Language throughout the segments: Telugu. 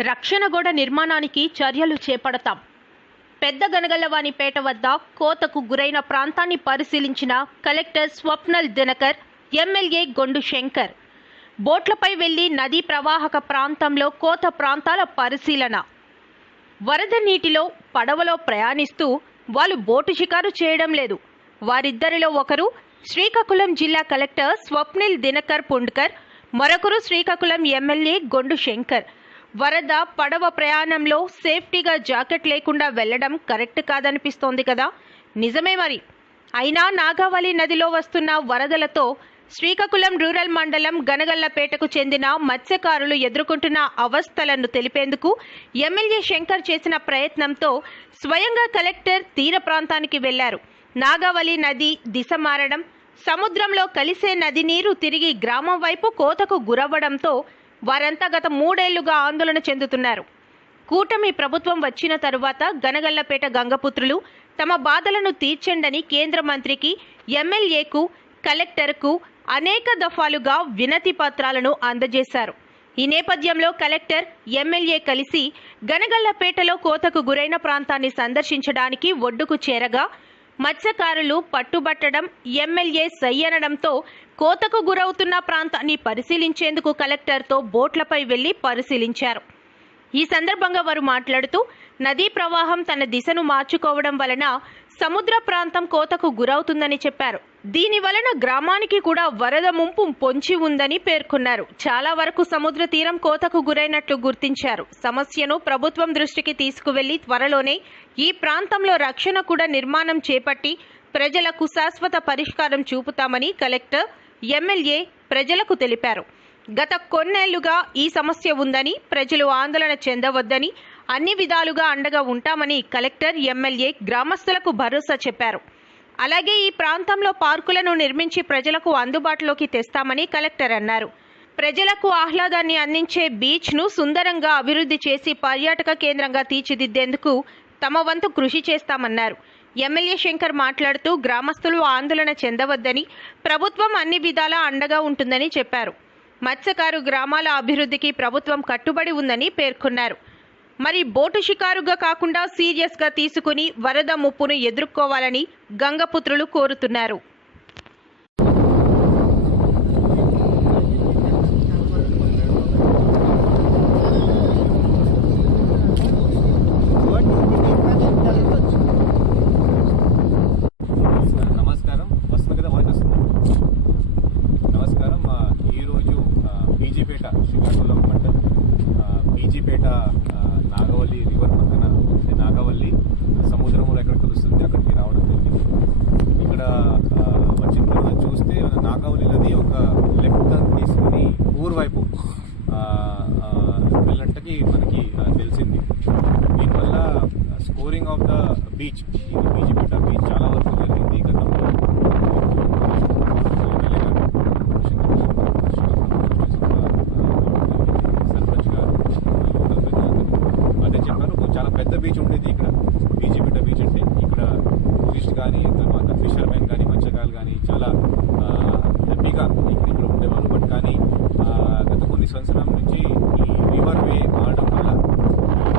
రక్షణ గోడ నిర్మాణానికి చర్యలు చేపడతాం. పెద్ద గనగల్లవానిపేట వద్ద కోతకు గురైన ప్రాంతాన్ని పరిశీలించిన కలెక్టర్ స్వప్నల్ దినకర్ ఎమ్మెల్యే గొండు శంకర్. బోట్లపై వెళ్ళి నదీ ప్రవాహక ప్రాంతంలో కోత ప్రాంతాల పరిశీలన. వరద నీటిలో పడవలో ప్రయాణిస్తూ వాళ్ళు బోటు షికారు చేయడం లేదు. వారిద్దరిలో ఒకరు శ్రీకాకుళం జిల్లా కలెక్టర్ స్వప్నిల్ దినకర్ పుండ్కర్ మరొకరు శ్రీకాకుళం ఎమ్మెల్యే గొండు శంకర్. వరద పడవ ప్రయాణంలో సేఫ్టీగా జాకెట్ లేకుండా వెళ్ళడం కరెక్ట్ కాదనిపిస్తోంది కదా? నిజమే మరి. అయినా నాగావళి నదిలో వస్తున్న వరదలతో శ్రీకాకుళం రూరల్ మండలం గనగల్లపేటకు చెందిన మత్స్యకారులు ఎదుర్కొంటున్న అవస్థలను తెలిపేందుకు ఎమ్మెల్యే శంకర్ చేసిన ప్రయత్నంతో స్వయంగా కలెక్టర్ తీర ప్రాంతానికి వెళ్ళారు. నాగావళి నది దిశ మారడం సముద్రంలో కలిసే నది నీరు తిరిగి గ్రామం వైపు కోతకు గురవ్వడంతో వారంతా గత మూడేళ్ళుగా ఆందోళన చెందుతున్నారు. కూటమి ప్రభుత్వం వచ్చిన తరువాత గనగల్లపేట గంగపుత్రులు తమ బాధలను తీర్చండని కేంద్ర మంత్రికి ఎమ్మెల్యేకు కలెక్టర్కు అనేక దఫాలుగా వినతి పత్రాలను అందజేశారు. ఈ నేపథ్యంలో కలెక్టర్ ఎమ్మెల్యే కలిసి గనగల్లపేటలో కోతకు గురైన ప్రాంతాన్ని సందర్శించడానికి ఒడ్డుకు చేరగా మత్స్యకారులు పట్టుబట్టడం ఎమ్మెల్యే సయ్యనడంతో కోతకు గురవుతున్న ప్రాంతాన్ని పరిశీలించేందుకు కలెక్టర్తో బోట్లపై వెళ్ళి పరిశీలించారు. ఈ సందర్భంగా వారు మాట్లాడుతూ నదీ ప్రవాహం తన దిశను మార్చుకోవడం వలన సముద్ర ప్రాంతం కోతకు గురవుతుందని చెప్పారు. దీని వలన గ్రామానికి కూడా వరద ముంపు పొంచి ఉందని పేర్కొన్నారు. చాలా వరకు సముద్ర తీరం కోతకు గురైనట్లు గుర్తించారు. సమస్యను ప్రభుత్వం దృష్టికి తీసుకువెళ్ళి త్వరలోనే ఈ ప్రాంతంలో రక్షణ కూడా నిర్మాణం చేపట్టి ప్రజలకు శాశ్వత పరిష్కారం చూపుతామని కలెక్టర్ ఎమ్మెల్యే ప్రజలకు తెలిపారు. గత కొన్నేళ్ళుగా ఈ సమస్య ఉందని ప్రజలు ఆందోళన చెందవద్దని అన్ని విధాలుగా అండగా ఉంటామని కలెక్టర్ ఎమ్మెల్యే గ్రామస్తులకు భరోసా చెప్పారు. అలాగే ఈ ప్రాంతంలో పార్కులను నిర్మించి ప్రజలకు అందుబాటులోకి తెస్తామని కలెక్టర్ అన్నారు. ప్రజలకు ఆహ్లాదాన్ని అందించే బీచ్ను సుందరంగా అభివృద్ధి చేసి పర్యాటక కేంద్రంగా తీర్చిదిద్దేందుకు తమ వంతు కృషి చేస్తామన్నారు. ఎమ్మెల్యే శంకర్ మాట్లాడుతూ గ్రామస్తులు ఆందోళన చెందవద్దని ప్రభుత్వం అన్ని విధాలా అండగా ఉంటుందని చెప్పారు. మత్స్యకారు గ్రామాల అభివృద్ధికి ప్రభుత్వం కట్టుబడి ఉందని పేర్కొన్నారు. మరి బోటు షికారుగా కాకుండా సీరియస్గా తీసుకుని వరద ముప్పును ఎదుర్కోవాలని గంగపుత్రులు కోరుతున్నారు. నమస్కారం. నమస్కారం. ఈరోజు బీజీపేట శ్రీకాకుళం మండల్ బీజీపేట నాగవల్లి రివర్ పక్కన నాగవల్లి సముద్రంలో ఎక్కడ కలుస్తుంది అక్కడికి రావడం జరిగింది. ఇక్కడ వచ్చిన తర్వాత చూస్తే మన నాగవల్లి నది ఒక లెఫ్ట్ టర్న్ తీసుకుని ఊరు వైపు వెళ్ళినట్టుకి మనకి తెలిసింది. దీనివల్ల స్కోరింగ్ ఆఫ్ ద బీచ్ ఇది బీచ్ చాలా వరకు జరిగింది గతంలో ఎమ్మెల్యే గారు, సర్పంచ్ గారు లోకల్ ప్రజలందరూ అదే చెప్పారు చాలా పెద్ద బీచ్ ఉండేది ఇక్కడ బీజీపేట బీచ్ అంటే ఇక్కడ టూరిస్ట్ కానీ తర్వాత ఫిషర్మెన్ కానీ మత్స్యకారులు కానీ చాలా ఆ, హ్యాపీగా ఇక్కడ ఇక్కడ ఉండేవాళ్ళు బట్ కానీ ఆ, గత కొన్ని సంవత్సరాల నుంచి ఈ రివర్ వే మారడం వల్ల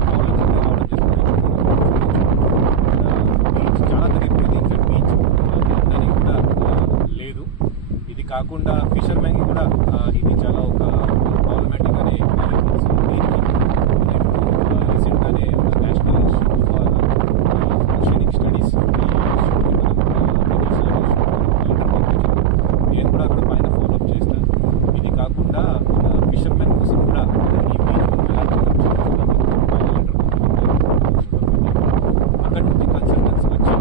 ప్రాబ్లం రావడం జరుగుతుంది బీచ్ చాలా తగ్గిపోయింది ఇంకా బీచ్ దానికి కూడా ఆ, లేదు ఇది కాకుండా ఫిషర్మెన్ కూడా ఆ, ఇది చాలా ఒక ప్రాబ్లమాటిక్ అనే రీసెంట్గానే national institute for oceanic studies నేను కూడా అక్కడ పైన ఫాలోఅప్ చేస్తాను ఇది కాకుండా ఫిషర్మెన్ కోసం కూడా ఈ బీచ్ ఎలా డెవలప్ అక్కడ నుండి కన్సల్టెన్స్ వచ్చి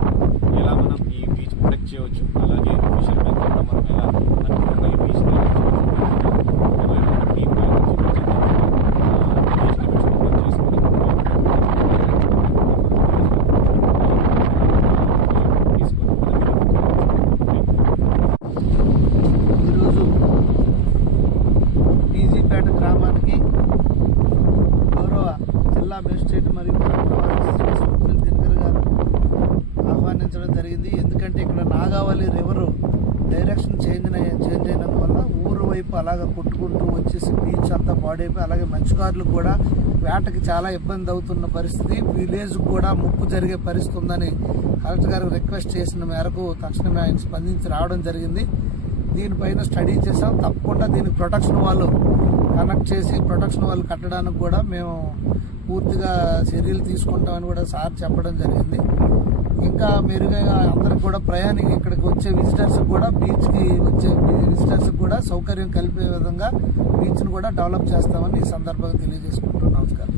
ఎలా మనం ఈ బీచ్ ప్రొటెక్ట్ చేయవచ్చు అలాగే ఫిషర్మెన్ కూడా మనం ఎలా అనుకూలంగా ఈ బీచ్ టీమ్ ఈరోజు బీజీపేట గ్రామానికి గౌరవ జిల్లా మేజిస్ట్రేట్ మరియు స్వప్నిల్ దినకర్ గారు ఆహ్వానించడం జరిగింది. ఎందుకంటే ఇక్కడ Nagavali river direction change change అయినందువల్ల ఊరు వైపు అలాగ కొట్టుకుంటూ వచ్చేసి బీచ్ అంతా పాడైపోయి అలాగే మత్స్యకారులు కూడా వేటకి చాలా ఇబ్బంది అవుతున్న పరిస్థితి. విలేజ్ కూడా ముప్పు జరిగే పరిస్థితి ఉందని కలెక్టర్ గారు రిక్వెస్ట్ చేసిన మేరకు తక్షణమే ఆయన స్పందించి రావడం జరిగింది. దీనిపైన స్టడీ చేసాం తప్పకుండా దీనికి ప్రొటెక్షన్ వాళ్ళు కనెక్ట్ చేసి ప్రొటెక్షన్ వాళ్ళు కట్టడానికి కూడా మేము పూర్తిగా చర్యలు తీసుకుంటామని కూడా సార్ చెప్పడం జరిగింది. ఇంకా మెరుగైన అందరికి కూడా ప్రయాణికి ఇక్కడికి వచ్చే విజిటర్స్ కూడా బీచ్కి వచ్చే విజిటర్స్ కూడా సౌకర్యం కలిపే విధంగా బీచ్ను కూడా డెవలప్ చేస్తామని ఈ సందర్భంగా తెలియజేసుకుంటున్నాం నమస్కారం.